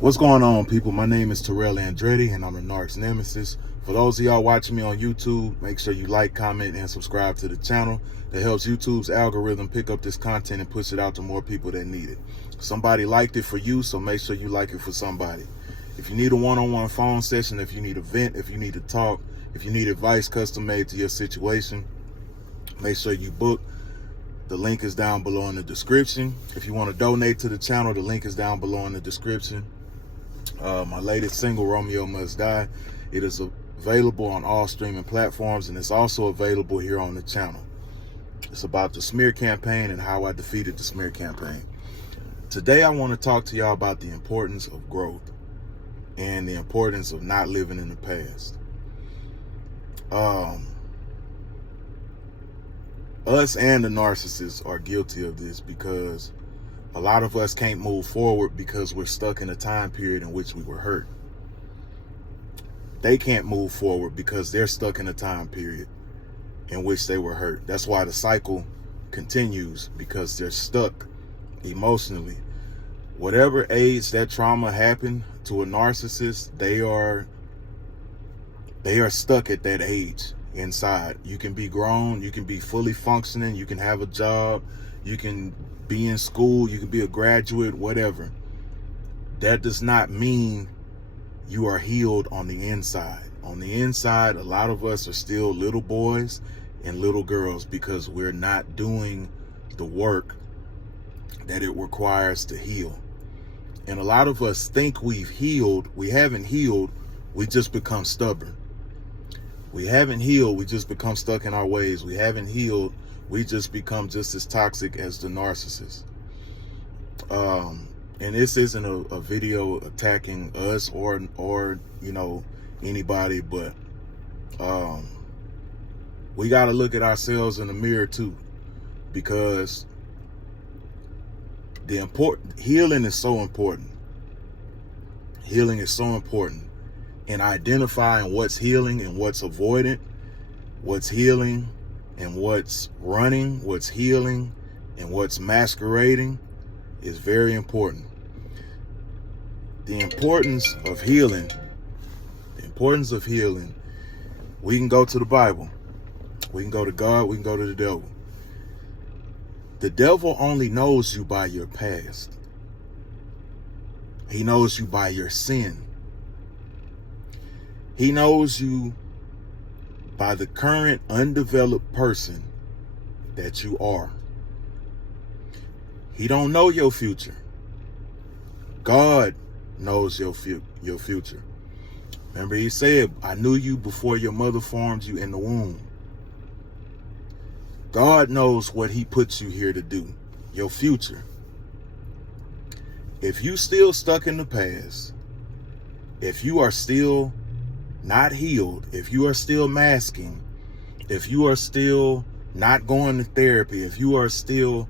What's going on, people? My name is Terrell Andretti, and I'm the Narc's Nemesis. For those of y'all watching me on YouTube, make sure you like, comment, and subscribe to the channel. That helps YouTube's algorithm pick up this content and push it out to more people that need it. Somebody liked it for you, so make sure you like it for somebody. If you need a one-on-one phone session, if you need a vent, if you need to talk, if you need advice custom made to your situation, make sure you book. The link is down below in the description. If you want to donate to the channel, the link is down below in the description. My latest single, Romeo Must Die, it is available on all streaming platforms, and it's also available here on the channel. It's about the smear campaign and how I defeated the smear campaign. Today, I want to talk to y'all about the importance of growth and the importance of not living in the past. Us and the narcissists are guilty of this, because a lot of us can't move forward because we're stuck in a time period in which we were hurt. They can't move forward because they're stuck in a time period in which they were hurt. That's why the cycle continues, because they're stuck emotionally. Whatever age that trauma happened to a narcissist, they are stuck at that age inside. You can be grown, you can be fully functioning, you can have a job, you can be in school, you can be a graduate, whatever. That does not mean you are healed on the inside. On the inside, a lot of us are still little boys and little girls because we're not doing the work that it requires to heal. And a lot of us think we've healed. We haven't healed. We just become stubborn. We haven't healed. We just become stuck in our ways. We haven't healed. We just become just as toxic as the narcissist. And this isn't a video attacking us or anybody, but we got to look at ourselves in the mirror too, because healing is so important. Healing is so important, and identifying what's healing and what's avoidant, what's healing and what's running, what's healing and what's masquerading is very important. The importance of healing, we can go to the Bible. We can go to God, we can go to the devil. The devil only knows you by your past. He knows you by your sin. He knows you by the current undeveloped person that you are. He don't know your future. God knows your future. Remember, he said, I knew you before your mother formed you in the womb. God knows what he puts you here to do, your future. If you still stuck in the past, if you are still not healed, if you are still masking, if you are still not going to therapy, if you are still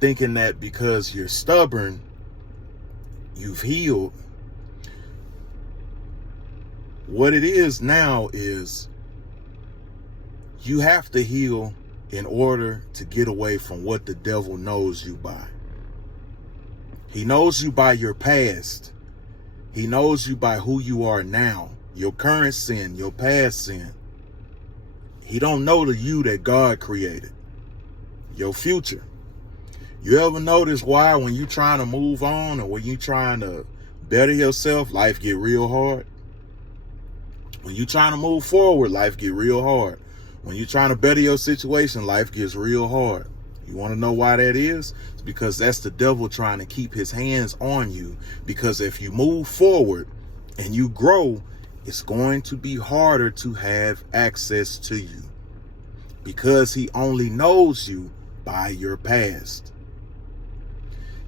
thinking that because you're stubborn, you've healed, what it is now is you have to heal in order to get away from what the devil knows you by. He knows you by your past. He knows you by who you are now, your current sin, your past sin. He don't know the you that God created, your future. You ever notice why when you're trying to move on or when you're trying to better yourself, life get real hard? When you're trying to move forward, life get real hard. When you're trying to better your situation, life gets real hard. You want to know why that is? It's because that's the devil trying to keep his hands on you. Because if you move forward and you grow, it's going to be harder to have access to you, because he only knows you by your past.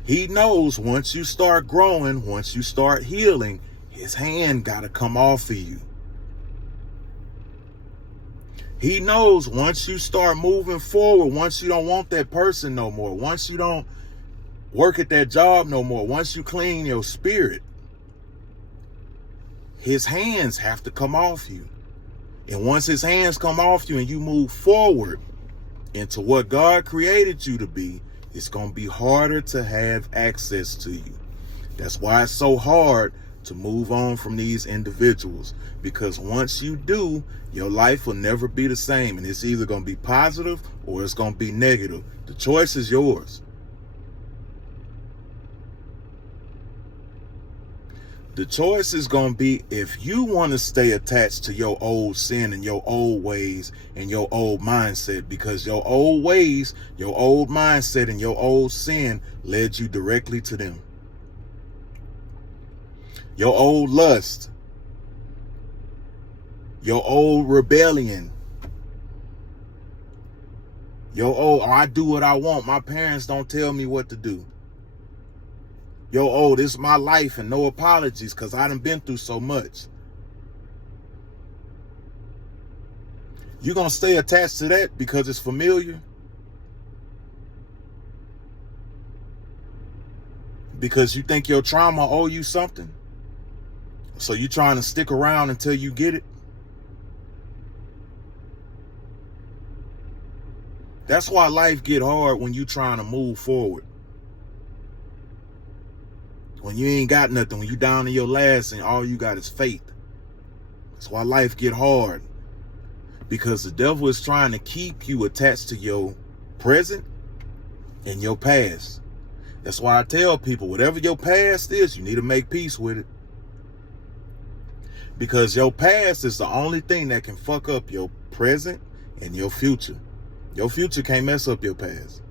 He knows once you start growing, once you start healing, his hand got to come off of you. He knows once you start moving forward, once you don't want that person no more, once you don't work at that job no more, once you clean your spirit, his hands have to come off you. And once his hands come off you and you move forward into what God created you to be, it's going to be harder to have access to you. That's why it's so hard to move on from these individuals, because once you do, your life will never be the same, and it's either going to be positive or it's going to be negative. The choice is yours. The choice is going to be if you want to stay attached to your old sin and your old ways and your old mindset, because your old ways, your old mindset, and your old sin led you directly to them. Your old lust, your old rebellion, your old, I do what I want, my parents don't tell me what to do. Yo, this is my life and no apologies because I done been through so much. You gonna stay attached to that because it's familiar? Because you think your trauma owe you something? So you trying to stick around until you get it? That's why life get hard when you trying to move forward. When you ain't got nothing, when you down to your last and all you got is faith. That's why life get hard. Because the devil is trying to keep you attached to your present and your past. That's why I tell people, whatever your past is, you need to make peace with it. Because your past is the only thing that can fuck up your present and your future. Your future can't mess up your past.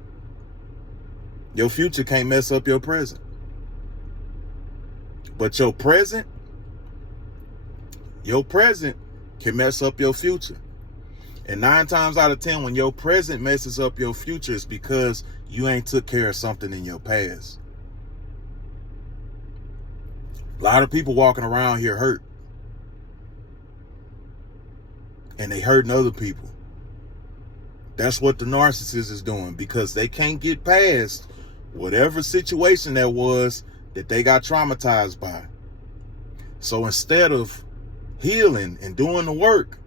Your future can't mess up your present. But your present can mess up your future. And 9 times out of 10, when your present messes up your future, it's because you ain't took care of something in your past. A lot of people walking around here hurt. And they hurting other people. That's what the narcissist is doing, because they can't get past whatever situation that was that they got traumatized by. So instead of healing and doing the work,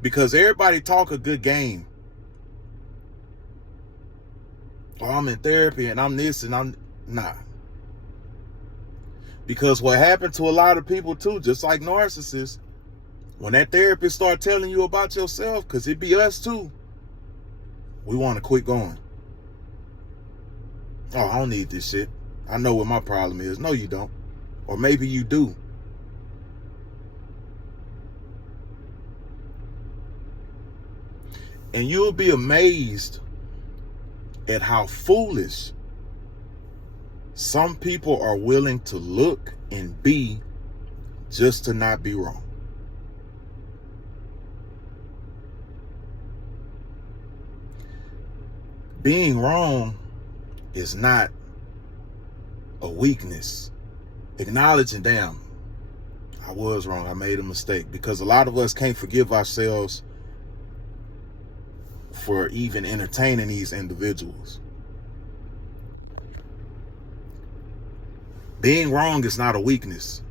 because everybody talk a good game. Oh, I'm in therapy and I'm this and I'm not. Because what happened to a lot of people too, just like narcissists, when that therapist start telling you about yourself, because it be us too, we want to quit going. Oh, I don't need this shit. I know what my problem is. No, you don't. Or maybe you do. And you'll be amazed at how foolish some people are willing to look and be just to not be wrong. Being wrong is not a weakness. Acknowledging, damn, I was wrong, I made a mistake. Because a lot of us can't forgive ourselves for even entertaining these individuals. Being wrong is not a weakness.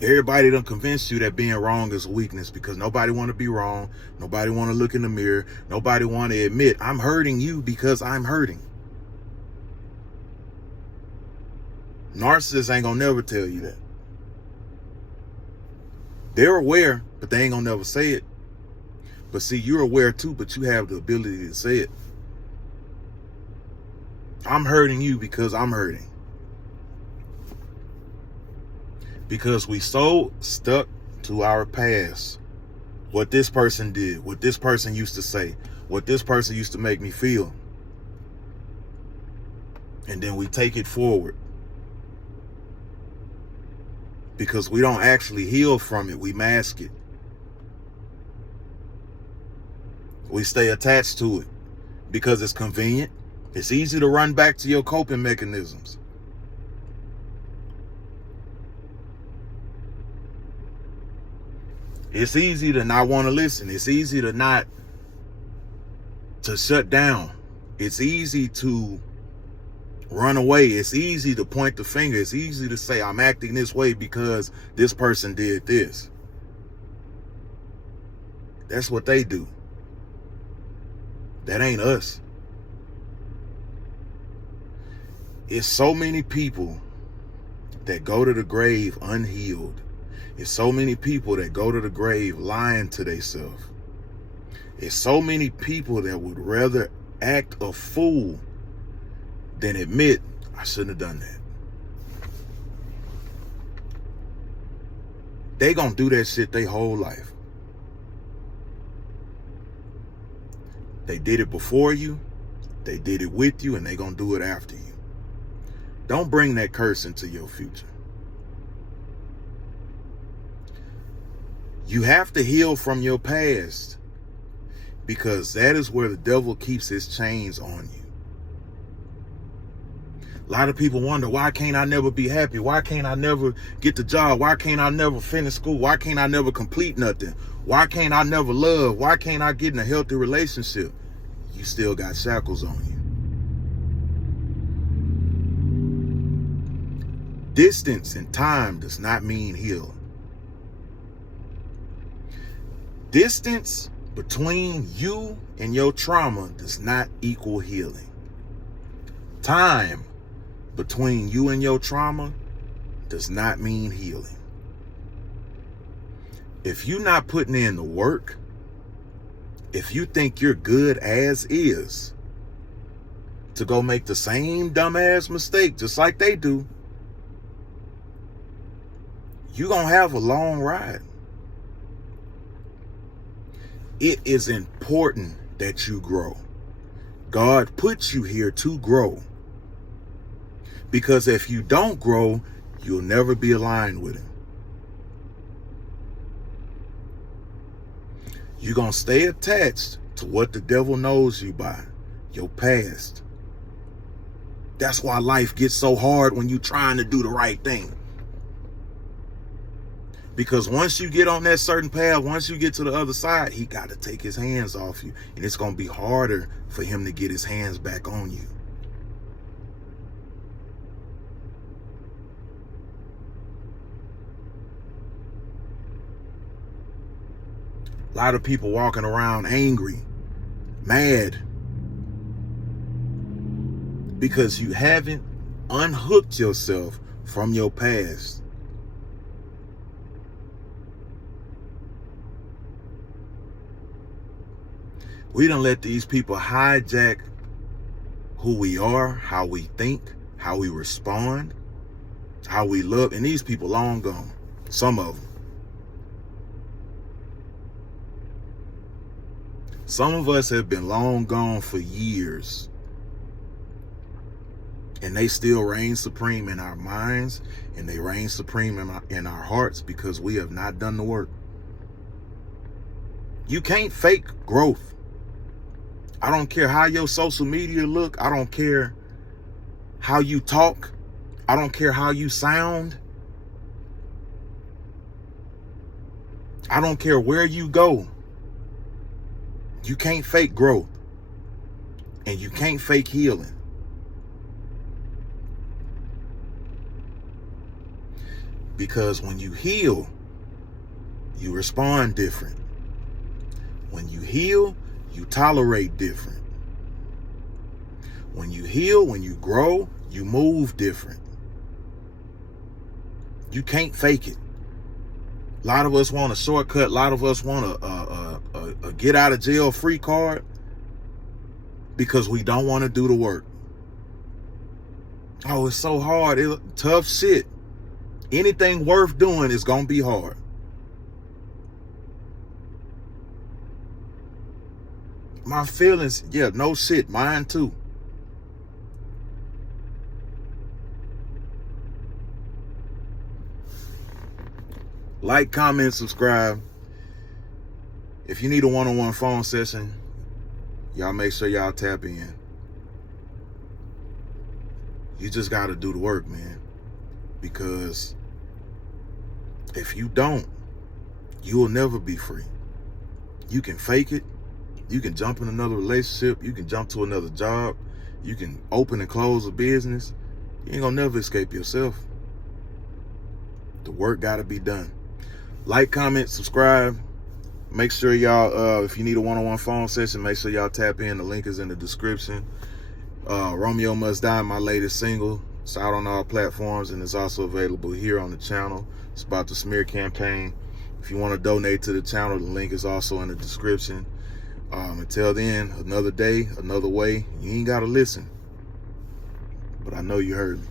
Everybody done convinced you that being wrong is a weakness, because nobody want to be wrong. Nobody want to look in the mirror. Nobody want to admit, I'm hurting you because I'm hurting. Narcissists ain't gonna never tell you that. They're aware, but they ain't gonna never say it. But see, you're aware too, but you have the ability to say it. I'm hurting you because I'm hurting. Because we so stuck to our past. What this person did, what this person used to say, what this person used to make me feel. And then we take it forward. Because we don't actually heal from it, we mask it. We stay attached to it because it's convenient. It's easy to run back to your coping mechanisms. It's easy to not want to listen. It's easy to shut down. It's easy to run away. It's easy to point the finger. It's easy to say, I'm acting this way because this person did this. That's what they do. That ain't us. It's so many people that go to the grave unhealed. It's so many people that go to the grave lying to themselves. It's so many people that would rather act a fool than admit, I shouldn't have done that. They gonna do that shit their whole life. They did it before you, they did it with you, and they gonna do it after you. Don't bring that curse into your future. You have to heal from your past, because that is where the devil keeps his chains on you. A lot of people wonder, why can't I never be happy? Why can't I never get the job? Why can't I never finish school? Why can't I never complete nothing? Why can't I never love? Why can't I get in a healthy relationship? You still got shackles on you. Distance and time does not mean heal. Distance between you and your trauma does not equal healing. Time between you and your trauma does not mean healing. If you're not putting in the work, if you think you're good as is to go make the same dumbass mistake just like they do, you're going to have a long ride. It is important that you grow. God puts you here to grow. Because if you don't grow, you'll never be aligned with him. You're going to stay attached to what the devil knows you by, your past. That's why life gets so hard when you're trying to do the right thing. Because once you get on that certain path, once you get to the other side, he got to take his hands off you. And it's going to be harder for him to get his hands back on you. A lot of people walking around angry, mad, because you haven't unhooked yourself from your past. We done let these people hijack who we are, how we think, how we respond, how we love. And these people long gone, some of them. Some of us have been long gone for years, and they still reign supreme in our minds, and they reign supreme in our hearts because we have not done the work. You can't fake growth. I don't care how your social media look. I don't care how you talk. I don't care how you sound. I don't care where you go. You can't fake growth, and you can't fake healing. Because when you heal, you respond different. When you heal, you tolerate different. When you heal, when you grow, you move different. You can't fake it. A lot of us want a shortcut. A lot of us want a get out of jail free card because we don't want to do the work. Oh, it's so hard. It's tough shit. Anything worth doing is going to be hard. My feelings, yeah, no shit. Mine too. Like, comment, subscribe. If you need a one-on-one phone session, y'all make sure y'all tap in. You just got to do the work, man. Because if you don't, you will never be free. You can fake it. You can jump in another relationship. You can jump to another job. You can open and close a business. You ain't gonna never escape yourself. The work gotta be done. Like, comment, subscribe. Make sure y'all, if you need a one-on-one phone session, make sure y'all tap in. The link is in the description. Romeo Must Die, my latest single. It's out on all platforms, and it's also available here on the channel. It's about the smear campaign. If you want to donate to the channel, the link is also in the description. Until then, another day, another way. You ain't got to listen, but I know you heard me.